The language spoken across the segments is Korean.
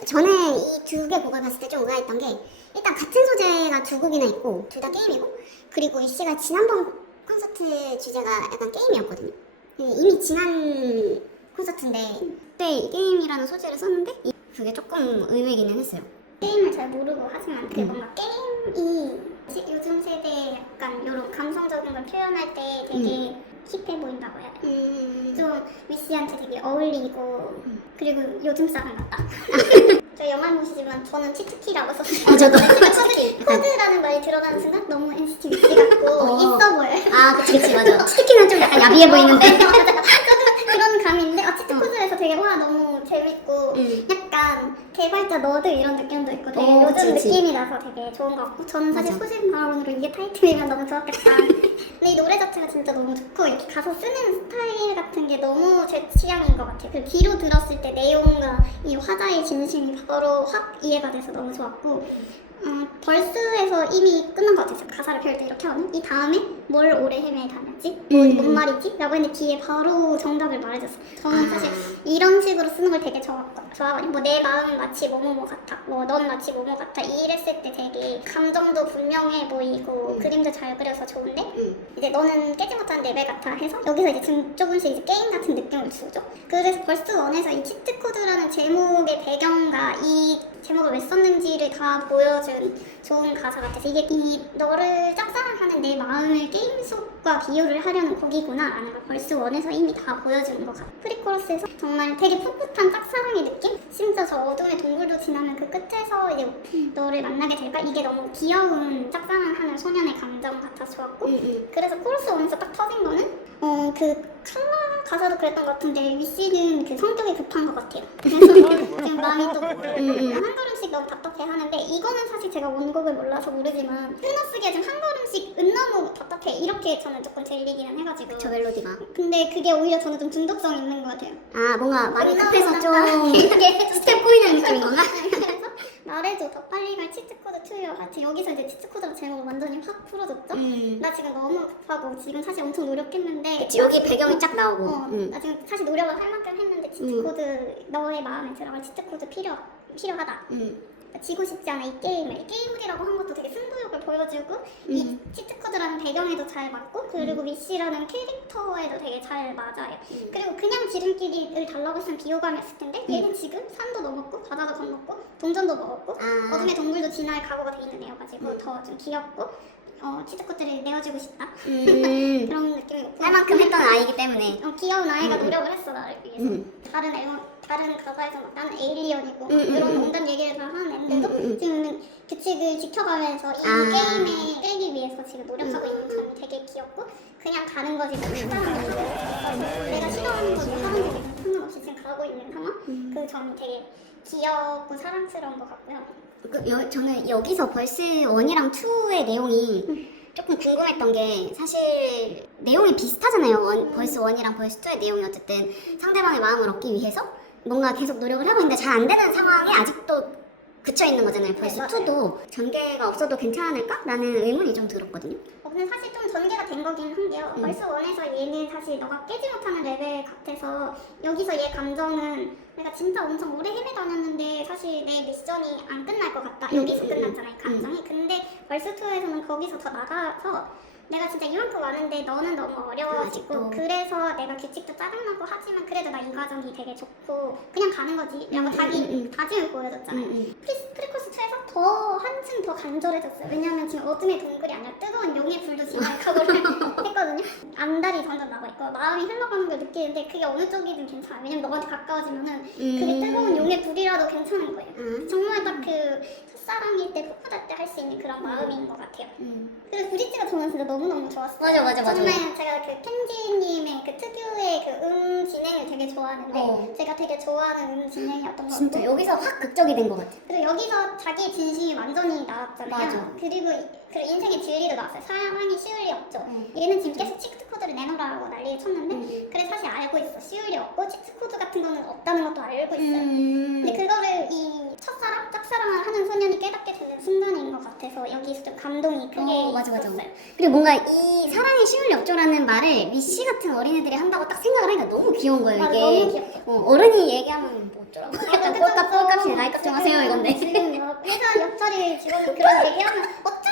그걸 봤을 때 좀 의아했던 게 일단 같은 소재가 두 곡이나 있고 둘 다 게임이고 그리고 이 씨가 지난번 콘서트 주제가 약간 게임이었거든요. 이미 지난 콘서트인데 그때 이 게임이라는 소재를 썼는데 이- 그게 조금 의외기는 했어요. 게임을 잘 모르고 하지만 그 음. 뭔가 게임이 시- 요즘 세대의 약간 이런 감성적인 걸 표현할 때 되게 힙해 보인다고 해야 돼요. 음... 좀 위씨한테 되게 어울리고 음. 그리고 요즘 사람 같다. 저 영화를 보시지만 저는 치트키라고 썼어요. 아, 저도. 코드, 코드라는 말이 들어가는 순간 너무 NCT 위씨 같고 어. 있어 보여요. 아 그치 그치 맞아. 치트키는 좀 약간 야비해 보이는데. 저도 그런 감인데 아 치트 코드에서 되게 와 너무 재밌고 음. 약간 개발자 너드 이런 느낌도 있고 되게 어, 요즘 그치, 그치. 느낌이 나서 되게 좋은 것 같고 저는 사실 맞아. 소식 발언으로 이게 타이틀이면 너무 좋았겠다 근데 이 노래 자체가 진짜 너무 좋고 이렇게 가서 쓰는 스타일 같은 게 너무 제 취향인 것 같아요. 그리고 귀로 들었을 때 내용과 이 화자의 진심이 바로 확 이해가 돼서 너무 좋았고 음, 벌스에서 이미 끝난 것 같아요 가사를 배울 때 이렇게 하는 이 다음에 뭘 오래 헤매 다녔지? 뭐, 음. 뭔 말이지? 라고 했는데 뒤에 바로 정답을 말해줬어요 저는 사실 이런 식으로 쓰는 걸 되게 좋아, 좋아하거든요. 뭐내 마음은 마치 뭐뭐뭐 같아. 뭐 넌 마치 뭐뭐 같아. 이랬을 때 되게 감정도 분명해 보이고 음. 그림도 잘 그려서 좋은데 음. 이제 너는 깨지 못한 레벨 같아 해서 여기서 이제 좀 조금씩 이제 게임 같은 느낌을 주죠. 그래서 벌스 원에서 이 치트 코드라는 제목의 배경과 이 제목을 왜 썼는지를 다 보여 준 좋은 가사 같아서 이게 이 너를 짝사랑하는 내 마음을 게임 속과 비유를 하려는 곡이구나 라는 걸 벌스 원에서 이미 다 보여주는 것 같아요. 프리코러스에서 정말 되게 풋풋한 짝사랑의 느낌? 심지어 저 어둠의 동굴도 지나면 그 끝에서 이제 너를 만나게 될까? 이게 너무 귀여운 짝사랑하는 소년의 감정 같아서 좋았고 음, 음. 그래서 코러스 원에서 딱 터진 거는 어그 칼라 가사도 그랬던 것 같은데 위씨는 그 성격이 급한 것 같아요. 그래서 지금 마음이 또 음, 음. 한 걸음씩 너무 답답해 하는데 이거는 사실 제가 원곡을 몰라서 모르지만 끊어쓰기에 지금 한 걸음씩 은 너무 답답해 이렇게 저는 조금 들리기는 해가지고 저 멜로디가. 근데 그게 오히려 저는 좀 중독성 있는 것 같아요. 아 뭔가 많이 은 급해서 좀. 이게 스텝 보이는 느낌인 건가? 말해줘 더 빨리 갈 치트코드 투여 같이 여기서 이제 치트코드로 제목을 완전히 확 풀어줬죠. 음. 나 지금 너무 급하고 지금 사실 엄청 노력했는데 그치 여기 배경이 쫙 나오고. 어, 음. 나 지금 사실 노력을 할 만큼 했는데 치트코드 너의 마음에 들어갈 치트코드 필요 필요하다. 음. 지고 싶지 않아 이 게임을 이 게임이라고 한 것도 되게 승부욕을 보여주고 이 음. 치트코드라는 배경에도 잘 맞고 그리고 위시라는 캐릭터에도 되게 잘 맞아요. 음. 그리고 그냥 지름길을 달라고 했으면 비호감이었을 텐데 얘는 지금 산도 넘었고 바다도 건넜고 동전도 먹었고 아. 어둠의 동굴도 지날 각오가 돼 있는 애여가지고 음. 더좀 귀엽고 어, 치트코드를 내어주고 싶다 음. 그런 느낌이 할 만큼 했던 아이기 때문에. 어, 귀여운 아이가 음. 노력을 했어 나를 위해서 음. 다른 앨범 다른 가사에서 막 나는 에일리언이고 음, 음, 이런 음. 온갖 얘기를 다 하는 앤데도 음, 음, 음. 지금 규칙을 지켜가면서 이 아. 게임에 끌기 위해서 지금 노력하고 있는 점이 되게 귀엽고 그냥 가는 거지 뭐 수단으로 내가 싫어하는 건 하는 게 상관없이 지금 가고 있는 상황 음. 그 점이 되게 귀엽고 사랑스러운 것 같고요 그, 여, 저는 여기서 벌스 1이랑 2의 내용이 조금 궁금했던 게 사실 내용이 비슷하잖아요. 원, 벌스 1이랑 벌스 2의 내용이 어쨌든 상대방의 마음을 얻기 위해서 뭔가 계속 노력을 하고 있는데 잘 안 되는 상황에 아직도 그쳐 있는 거잖아요. 벌스 네, 맞아요. 2도 전개가 없어도 괜찮을까 라는 의문이 좀 들었거든요. 어, 근데 사실 좀 전개가 된 거긴 한데요. 음. 벌써 원에서 얘는 사실 너가 깨지 못하는 레벨 같아서 여기서 얘 감정은 내가 진짜 엄청 오래 헤매 다녔는데 사실 내 미션이 안 끝날 것 같다. 음, 여기서 음, 끝났잖아, 이 감정이. 근데 벌스 2에서는 거기서 더 나가서 내가 진짜 이만큼 왔는데 너는 너무 어려워지고 아직도. 그래서 내가 규칙도 짜증나고 하지만 그래도 나 이 과정이 되게 좋고 그냥 가는 거지 라고 음, 자기 음, 음. 다짐을 보여줬잖아요. 음, 음. 프리코스 2에서 더 한층 더 간절해졌어요. 왜냐면 지금 어둠의 동굴이 아니라 뜨거운 용의 불도 각오를 했거든요. 안달이 점점 나고 있고 마음이 흘러가는 걸 느끼는데 그게 어느 쪽이든 괜찮아요. 왜냐면 너한테 가까워지면은 그게 음. 뜨거운 용의 불이라도 괜찮은 거예요. 음. 정말 딱그 첫사랑일 때 풋풋할 때할 수 있는 그런 마음인 것 같아요. 음. 그래서 브릿지가 저는 진짜 너무너무 좋았어요. 맞아, 맞아, 맞아. 정말 제가 그 켄지님의 그 특유의 그 음 진행을 되게 좋아하는데 어. 제가 되게 좋아하는 음 진행이었던 것 같고 진짜 여기서 확 극적이 된 것 같아. 그리고 여기서 자기의 진심이 완전히 나왔잖아요. 맞아. 그리고 이- 그리고 인생의 진리도 나왔어요. 사랑이 쉬울 리 없죠. 음. 얘는 지금 계속 치트 코드를 내놓으라고 난리를 쳤는데 음. 그래 사실 알고 있어. 쉬울 리 없고 치트 코드 같은 거는 없다는 것도 알고 있어요. 음. 근데 그거를 이 첫사랑, 짝사랑을 하는 소년이 깨닫게 되는 순간인 것. 같아서 여기서 좀 감동이 크게 어, 맞아, 맞아. 있었어요. 그리고 뭔가 이 사랑이 쉬울 역조라는 말을 미씨 같은 어린애들이 한다고 딱 생각을 하니까 너무 귀여운 거예요 맞아, 이게 너무 귀엽죠. 어, 어른이 얘기하면 뭐 어쩌라고 약간 그쵸, 꼴값. 꼴값이 나이값 좀 하세요 이건데 지금 뭐 회사 옆자리 직원이 그런 얘기하면 어쩌라고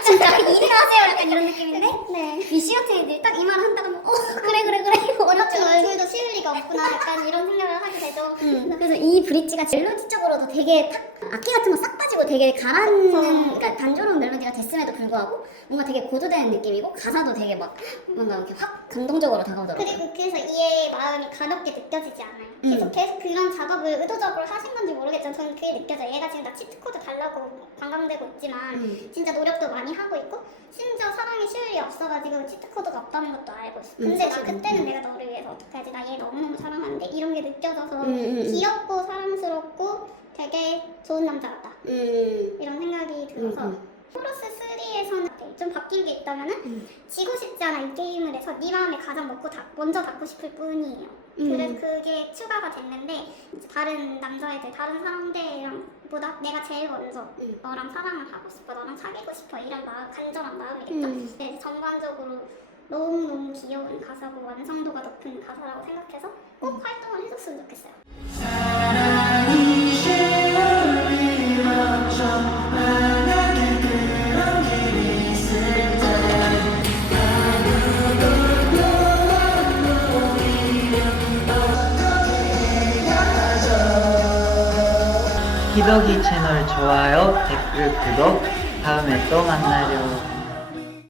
진짜 일하세요 약간 이런 느낌인데 네. 미씨 같은 애들이 딱 이말 한다고 하면 어 그래 그래 그래 어렸던 어렵죠 얼굴도 쉬울 리가 없구나 약간 이런 생각을 하게 되죠. 음, 그래서 이 브릿지가 멜로디적으로도 되게 탁 악기 같은 거 싹 빠지고 되게 가라앉는 그러니까 단조로운 멜로디가 됐음에도 불구하고 뭔가 되게 고조되는 느낌이고 가사도 되게 막 뭔가 이렇게 확 감동적으로 다가오더라고요. 그리고 그래서 이의 마음이 가볍게 느껴지지 않아요. 계속 음. 계속 그런 작업을 의도적으로 하신 건지 모르겠지만 저는 그게 느껴져요. 얘가 지금 나 치트코드 달라고 관광되고 있지만 음. 진짜 노력도 많이 하고 있고 심지어 사랑의 시율이 없어가지고 치트코드가 없다는 것도 알고 있어. 음, 근데 나. 그때는 내가 너를 위해서 어떻게 하지? 나 얘 너무너무 사랑하는데 이런 게 느껴져서 음, 음, 음. 귀엽고 사랑스럽고 되게 좋은 남자 같다. 음. 이런 생각이 들어서 음, 플러스 3에서는 좀 바뀐 게 있다면은 음. 지고 싶지 않아 이 게임을 해서 네 마음에 가장 먹고 다, 먼저 닿고 싶을 뿐이에요. 음. 그래서 그게 추가가 됐는데 이제 다른 남자애들 다른 사람들이랑 보다 내가 제일 먼저 음. 너랑 사랑을 하고 싶어 너랑 사귀고 싶어 이런 마음 간절한 마음이겠죠. 음. 네, 전반적으로 너무 너무 귀여운 가사고 완성도가 높은 가사라고 생각해서 꼭 활동을 해줬으면 좋겠어요. 희덕이 채널 좋아요, 댓글, 구독. 다음에 또 만나요.